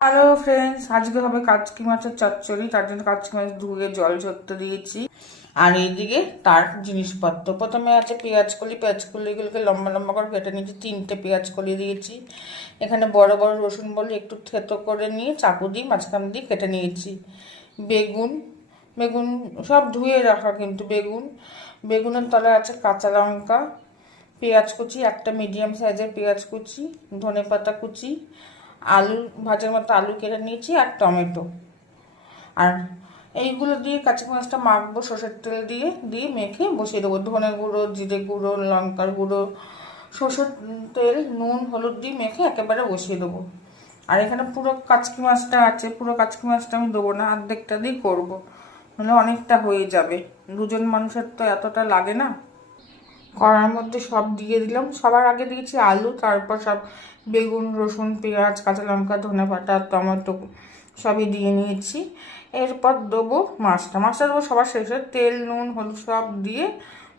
Hello friends, আজকে হবে কাচকি মাছের চচ্চড়ি। তার জন্য কাচকি মাছ ধুয়ে জল ঝরতে দিয়েছি। আর এইদিকে তার জিনিসপত্র, প্রথমে আছে পেঁয়াজকলিগুলোকে লম্বা লম্বা করে কেটে নিয়েছি। 3টে পেঁয়াজকলি দিয়েছি। এখানে বড় বড় রসুন বলে একটু থেতো করে নিয়ে চাকু দিয়ে মাঝখান দিয়ে কেটে নিয়েছি। বেগুন বেগুন সব ধুয়ে রাখা, কিন্তু বেগুনের তলায় আছে কাঁচা লঙ্কা, পেঁয়াজ কুচি, একটা মিডিয়াম সাইজের পেঁয়াজ কুচি, ধনেপাতা কুচি, আলু ভাজার মতো আলু কেটে নিয়েছি, আর টমেটো। আর এইগুলো দিয়ে কাঁচা মাছটা মাখবো সর্ষের তেল দিয়ে দিয়ে মেখে বসিয়ে দেবো। ধনে গুঁড়ো, জিরে গুঁড়ো, লঙ্কার গুঁড়ো, সর্ষের তেল, নুন, হলুদ দিয়ে মেখে একেবারে বসিয়ে দেবো। আর এখানে পুরো কাচকি মাছটা আছে, পুরো কাচকি মাছটা আমি দেবো না, অর্ধেকটা দিয়ে করবো, মানে অনেকটা হয়ে যাবে। দুজন মানুষের তো এতটা লাগে না। কড়ার মধ্যে সব দিয়ে দিলাম। সবার আগে দিয়েছি আলু, তারপর সব বেগুন, রসুন, পেঁয়াজ, কাঁচা লঙ্কা, ধনেপাতা, টমেটো সবই দিয়ে নিয়েছি। এরপর দেবো মাছটা দেবো সবার শেষে। তেল, নুন, হলুদ সব দিয়ে,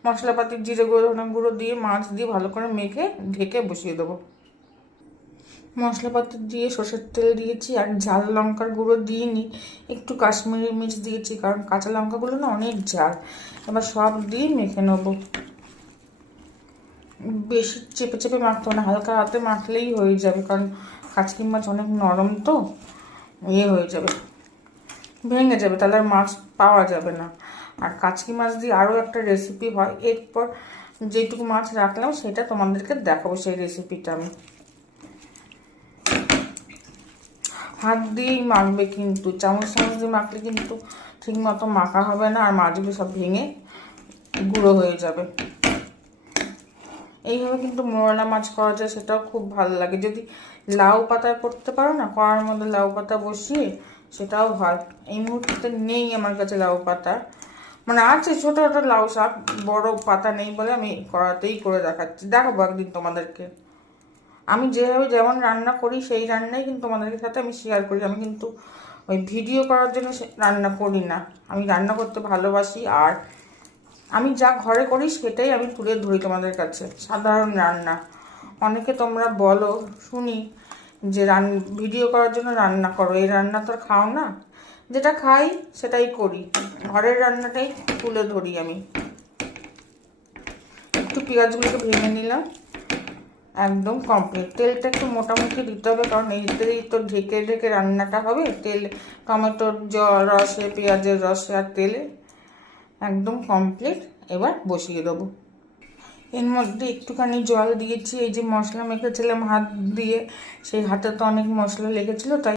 মশলাপাতি, জিরে গুঁড়ো, ধনে গুঁড়ো দিয়ে মাছ দিয়ে ভালো করে মেখে ঢেকে বসিয়ে দেবো। মশলাপাতি দিয়ে সর্ষের তেল দিয়েছি, আর ঝাল লঙ্কার গুঁড়ো দিইনি, একটু কাশ্মীরি মির্চ দিয়েছি, কারণ কাঁচা লঙ্কাগুলো না অনেক ঝাল। এবার সব দিয়ে মেখে নেবো। বেশি চেপে চেপে মাখতে হবে না, হালকা হাতে মাখলেই হয়ে যাবে, কারণ কাচকি মাছ অনেক নরম তো হয়ে যাবে, ভেঙে যাবে, তাহলে আর মাছ পাওয়া যাবে না। আর কাচকি মাছ দিয়ে আরও একটা রেসিপি হয়, এরপর যেটুকু মাছ রাখলাম সেটা তোমাদেরকে দেখাবো, সেই রেসিপিটা আমি। হাত দিয়েই মাখবে, কিন্তু চামচ দিয়ে মাখলে কিন্তু ঠিক মতো মাখা হবে না, আর মাছগুলো সব ভেঙে গুঁড়ো হয়ে যাবে। এইভাবে কিন্তু মোরলা মাছ করা যায়, সেটাও খুব ভালো লাগে। যদি লাউ পাতা করতে পারো না, কড়ার মধ্যে লাউ পাতা বসিয়ে, সেটাও হয়। এই মুহূর্তে নেই আমার কাছে লাউ পাতা, মানে আছে ছোটো ছোটো লাউ শাক, বড় পাতা নেই বলে আমি কড়াতেই করে দেখাচ্ছি, দেখাবো একদিন তোমাদেরকে। আমি যেভাবে যেমন রান্না করি সেই রান্নাই কিন্তু তোমাদের সাথে আমি শেয়ার করি। আমি কিন্তু ওই ভিডিও করার জন্য রান্না করি না, আমি রান্না করতে ভালোবাসি। আর আমি যা ঘরে করি সেটাই আমি তুলে ধরি তোমাদের কাছে, সাধারণ রান্না। অনেকে তোমরা বলো শুনি যে ভিডিও করার জন্য রান্না করো, এই রান্না তো আর খাও না। যেটা খাই সেটাই করি, ঘরের রান্নাটাই তুলে ধরি আমি। একটু পেঁয়াজগুলোকে ভেঙে নিলাম, একদম কমপ্লিট। তেলটা একটু মোটামুটি দিতে হবে, কারণ এইতেই তো ঢেকে ঢেকে রান্নাটা হবে। তেল, টমেটোর রসে, পেঁয়াজের রসে আর তেলে একদম কমপ্লিট। এবার বসিয়ে দেবো। এর মধ্যে একটুখানি জল দিয়েছি, এই যে মশলা মেখেছিলাম হাত দিয়ে, সেই হাতে তো অনেক মশলা লেগেছিলো, তাই